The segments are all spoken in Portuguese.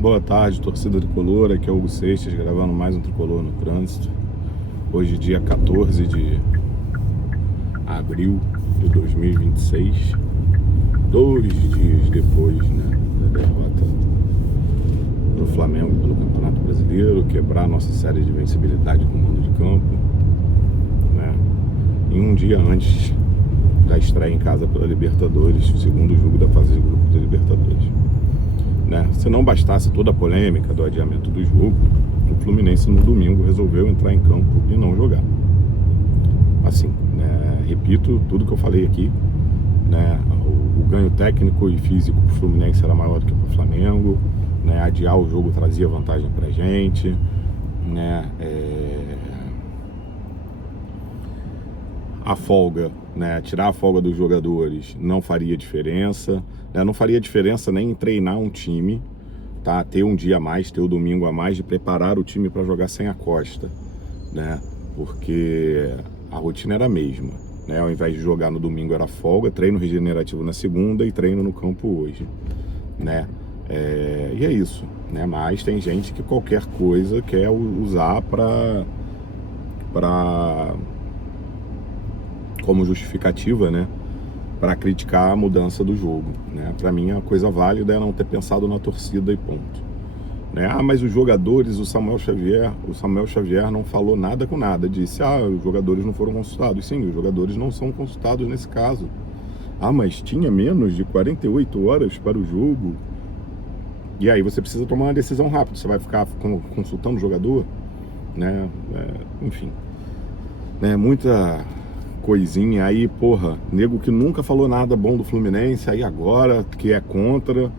Boa tarde, torcida tricolor. Aqui é Hugo Seixas, gravando mais um Tricolor no Trânsito. Hoje, dia 14 de abril de 2026, 2 dias depois, da derrota do Flamengo pelo Campeonato Brasileiro, quebrar nossa série de invencibilidade com o mando de campo, né? E um dia antes da estreia em casa pela Libertadores, o segundo jogo da fase de grupo da Libertadores. Se não bastasse toda a polêmica do adiamento do jogo, o Fluminense no domingo resolveu entrar em campo e não jogar. Assim, repito tudo que eu falei aqui, o ganho técnico e físico para o Fluminense era maior do que para o Flamengo, adiar o jogo trazia vantagem para a gente, a folga, tirar a folga dos jogadores não faria diferença, não faria diferença nem em treinar um time, tá? Ter um dia a mais, ter o domingo a mais, de preparar o time para jogar sem a Costa, porque a rotina era a mesma, ao invés de jogar no domingo era folga, treino regenerativo na segunda e treino no campo hoje, e é isso, mas tem gente que qualquer coisa quer usar como justificativa, para criticar a mudança do jogo, Para mim, a coisa válida é não ter pensado na torcida e ponto, mas os jogadores, o Samuel Xavier não falou nada com nada, disse, os jogadores não foram consultados. Sim, os jogadores não são consultados nesse caso. Mas tinha menos de 48 horas para o jogo, e aí você precisa tomar uma decisão rápida, você vai ficar consultando o jogador, enfim, muita coisinha aí, nego que nunca falou nada bom do Fluminense, aí agora que é contra,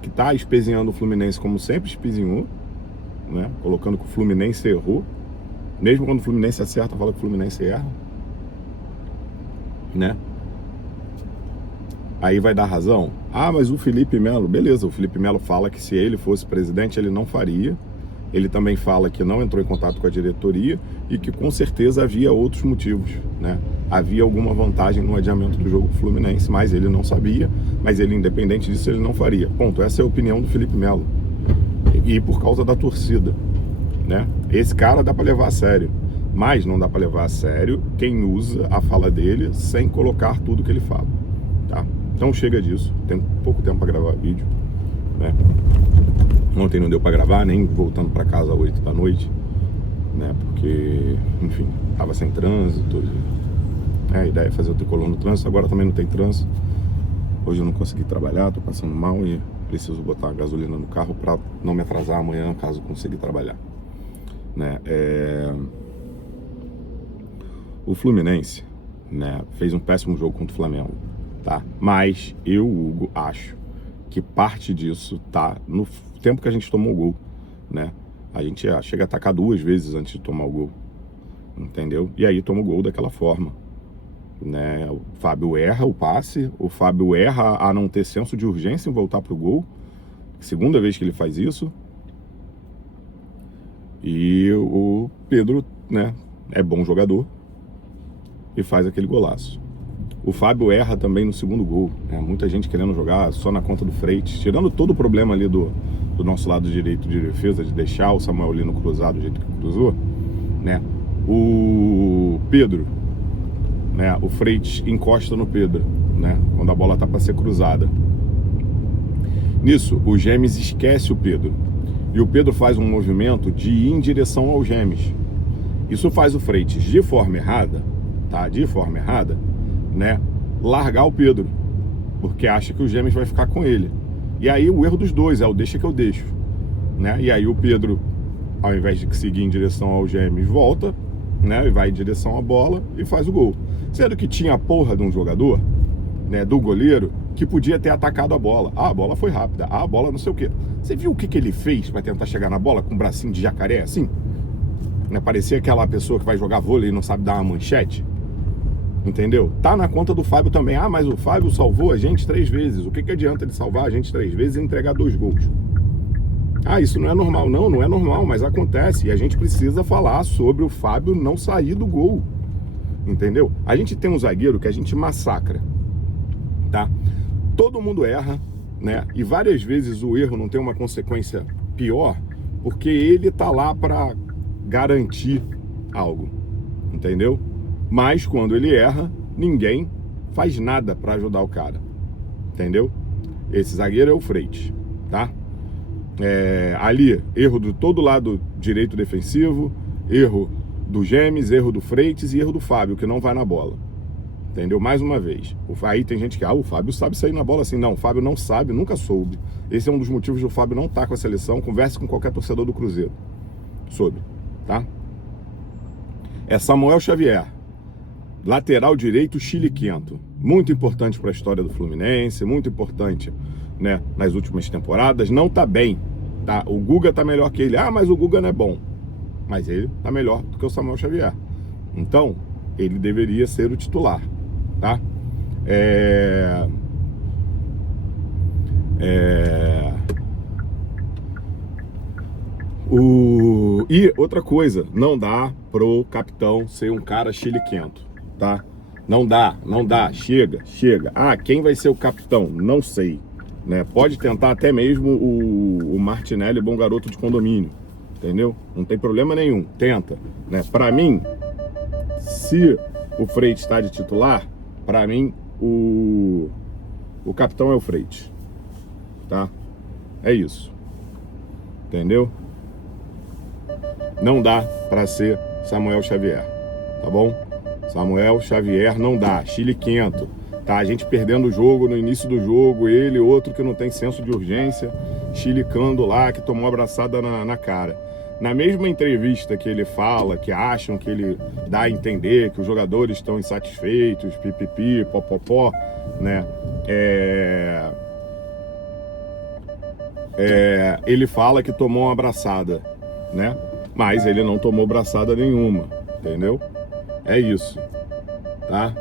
que tá espezinhando o Fluminense como sempre espezinhou, colocando que o Fluminense errou, mesmo quando o Fluminense acerta, fala que o Fluminense erra, aí vai dar razão. Mas o Felipe Melo, beleza, o Felipe Melo fala que se ele fosse presidente ele não faria. Ele também fala que não entrou em contato com a diretoria e que com certeza havia outros motivos, Havia alguma vantagem no adiamento do jogo do Fluminense, mas ele não sabia, mas ele, independente disso, ele não faria. Ponto. Essa é a opinião do Felipe Melo. E por causa da torcida, Esse cara dá para levar a sério, mas não dá para levar a sério quem usa a fala dele sem colocar tudo que ele fala, tá? Então chega disso, tem pouco tempo para gravar vídeo, Ontem não deu para gravar, nem voltando para casa às 8 da noite, porque, enfim, tava sem trânsito. A ideia é fazer o Tricolor no Trânsito, agora também não tem trânsito. Hoje eu não consegui trabalhar, tô passando mal e preciso botar a gasolina no carro para não me atrasar amanhã, caso consiga trabalhar, O Fluminense, fez um péssimo jogo contra o Flamengo, tá? Mas eu, Hugo, acho que parte disso tá no tempo que a gente tomou o gol, A gente chega a atacar 2 vezes antes de tomar o gol, entendeu? E aí toma o gol daquela forma, O Fábio erra o passe, o Fábio erra a não ter senso de urgência em voltar pro gol, segunda vez que ele faz isso. E o Pedro, é bom jogador e faz aquele golaço. O Fábio erra também no segundo gol, muita gente querendo jogar só na conta do Freitas, tirando todo o problema ali do nosso lado direito de defesa, de deixar o Samuel Lino cruzado do jeito que cruzou, O Pedro, o Freitas encosta no Pedro, quando a bola tá para ser cruzada. Nisso, o Gemes esquece o Pedro, e o Pedro faz um movimento de ir em direção ao Gemes. Isso faz o Freitas, de forma errada, largar o Pedro, porque acha que o Gemes vai ficar com ele. E aí o erro dos dois é o deixa que eu deixo, E aí o Pedro, ao invés de seguir em direção ao Gemes, volta, e vai em direção à bola e faz o gol. Sendo que tinha a porra de um jogador, do goleiro, que podia ter atacado a bola. A bola foi rápida, a bola não sei o quê. Você viu o que ele fez para tentar chegar na bola com um bracinho de jacaré assim? Parecia aquela pessoa que vai jogar vôlei e não sabe dar uma manchete. Entendeu? Tá na conta do Fábio também. Mas o Fábio salvou a gente 3 vezes. O que adianta ele salvar a gente 3 vezes e entregar 2 gols? Isso não é normal. Não é normal, mas acontece. E a gente precisa falar sobre o Fábio não sair do gol. Entendeu? A gente tem um zagueiro que a gente massacra, tá? Todo mundo erra, E várias vezes o erro não tem uma consequência pior porque ele tá lá para garantir algo, entendeu? Mas quando ele erra, ninguém faz nada para ajudar o cara, entendeu? Esse zagueiro é o Freitas, tá? Ali, erro do todo lado direito defensivo, erro do Gemes, erro do Freitas e erro do Fábio, que não vai na bola. Entendeu? Mais uma vez. Aí tem gente que, o Fábio sabe sair na bola assim. Não, o Fábio não sabe, nunca soube. Esse é um dos motivos do Fábio não estar com a seleção. Converse com qualquer torcedor do Cruzeiro sobre, tá? É Samuel Xavier, lateral direito chiliquento. Muito importante para a história do Fluminense, muito importante, né, nas últimas temporadas. Não tá bem, tá? O Guga tá melhor que ele. Mas o Guga não é bom. Mas ele tá melhor do que o Samuel Xavier. Então, ele deveria ser o titular, tá? E outra coisa, não dá pro capitão ser um cara chiliquento, tá? Não dá, chega. Quem vai ser o capitão? Não sei, né? Pode tentar até mesmo o Martinelli, bom garoto de condomínio, entendeu? Não tem problema nenhum, tenta, né? Pra mim, se o Freitas está de titular, pra mim o capitão é o Freitas, tá? É isso, entendeu? Não dá pra ser Samuel Xavier, tá bom? Samuel Xavier não dá, chiliquento, tá? A gente perdendo o jogo no início do jogo, ele, outro que não tem senso de urgência, chilicando lá, que tomou abraçada na cara. Na mesma entrevista que ele fala, que acham que ele dá a entender que os jogadores estão insatisfeitos, pipipi, popopó, né? Ele fala que tomou uma abraçada, né? Mas ele não tomou abraçada nenhuma, entendeu? É isso, tá?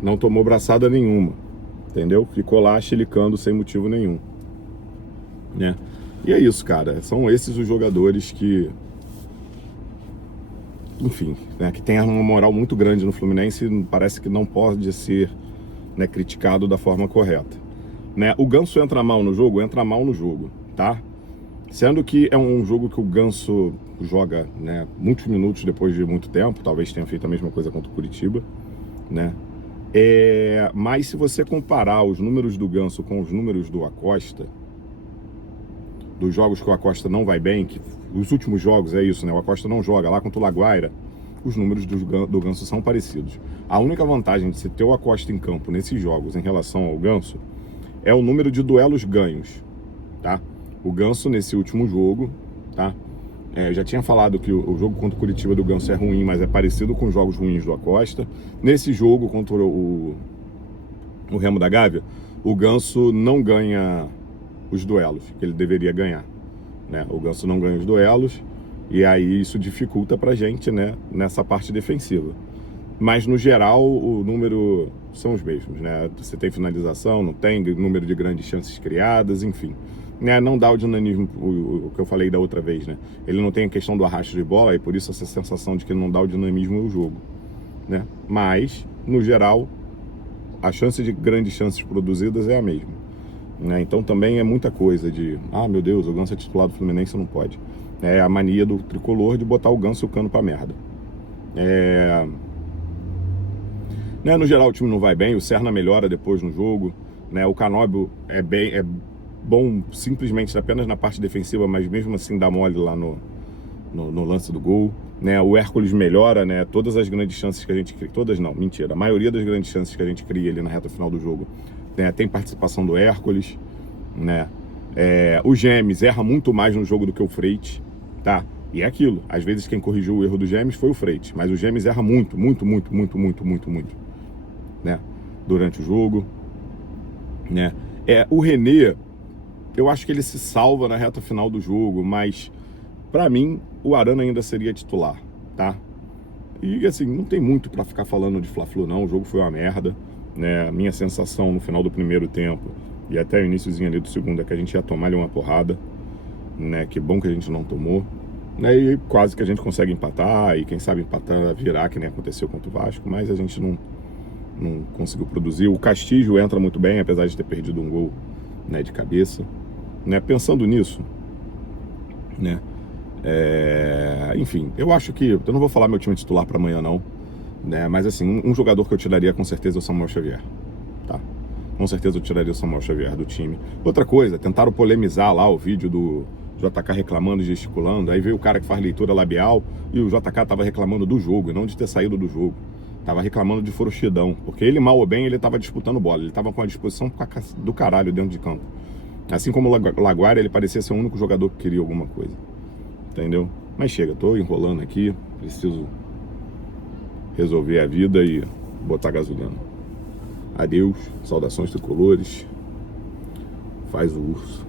Não tomou abraçada nenhuma, entendeu? Ficou lá chilicando sem motivo nenhum, né? E é isso, cara. São esses os jogadores que, enfim, né, que tem uma moral muito grande no Fluminense e parece que não pode ser, né, criticado da forma correta, né? O Ganso entra mal no jogo, tá? Sendo que é um jogo que o Ganso joga, né, muitos minutos depois de muito tempo, talvez tenha feito a mesma coisa contra o Curitiba, né? Mas se você comparar os números do Ganso com os números do Acosta, dos jogos que o Acosta não vai bem, que os últimos jogos é isso, né? O Acosta não joga lá contra o Laguaira, os números do Ganso são parecidos. A única vantagem de se ter o Acosta em campo nesses jogos em relação ao Ganso é o número de duelos ganhos, tá? O Ganso nesse último jogo, tá? Eu já tinha falado que o jogo contra o Curitiba do Ganso é ruim, mas é parecido com os jogos ruins do Acosta. Nesse jogo contra o Remo da Gávea, o Ganso não ganha os duelos que ele deveria ganhar, né? O Ganso não ganha os duelos e aí isso dificulta pra gente, né, nessa parte defensiva. Mas no geral o número são os mesmos, né? Você tem finalização, não tem número de grandes chances criadas, enfim, né? Não dá o dinamismo, o que eu falei da outra vez, né? Ele não tem a questão do arrasto de bola e por isso essa sensação de que ele não dá o dinamismo no jogo, né? Mas no geral a chance de grandes chances produzidas é a mesma, né? Então também é muita coisa de, meu Deus, o Ganso é titular do Fluminense, não pode. É a mania do tricolor de botar o Ganso e o Cano pra merda. Né, no geral o time não vai bem, o Serna melhora depois no jogo, né? O Canóbio é bom simplesmente apenas na parte defensiva, mas mesmo assim dá mole lá no lance do gol, né? O Hércules melhora, né? Todas as grandes chances que a gente cria, todas não, mentira, a maioria das grandes chances que a gente cria ali na reta final do jogo, né, tem participação do Hércules, né? O Gemes erra muito mais no jogo do que o Freitas, tá? E é aquilo, às vezes quem corrigiu o erro do Gemes foi o Freitas, mas o Gemes erra muito, né, durante o jogo, né? O René, eu acho que ele se salva na reta final do jogo, mas pra mim o Arana ainda seria titular, tá? E assim, não tem muito pra ficar falando de Fla-Flu não, o jogo foi uma merda, né? A minha sensação no final do primeiro tempo e até o iniciozinho ali do segundo é que a gente ia tomar ali uma porrada, né? Que bom que a gente não tomou, né? E quase que a gente consegue empatar e quem sabe empatar virar, que nem aconteceu contra o Vasco, mas a gente não conseguiu produzir. O Castilho entra muito bem, apesar de ter perdido um gol, né, de cabeça, né? Pensando nisso, né? Enfim, eu acho que eu não vou falar meu time titular para amanhã não, né? Mas assim, um jogador que eu tiraria com certeza é o Samuel Xavier, tá? Com certeza eu tiraria o Samuel Xavier do time. Outra coisa, tentaram polemizar lá o vídeo do JK reclamando e gesticulando. Aí veio o cara que faz leitura labial e o JK tava reclamando do jogo e não de ter saído do jogo. Tava reclamando de frouxidão, porque ele, mal ou bem, ele tava disputando bola. Ele tava com a disposição do caralho dentro de campo. Assim como o Laguardia, ele parecia ser o único jogador que queria alguma coisa. Entendeu? Mas chega, tô enrolando aqui. Preciso resolver a vida e botar gasolina. Adeus, saudações tricolores. Faz o urso.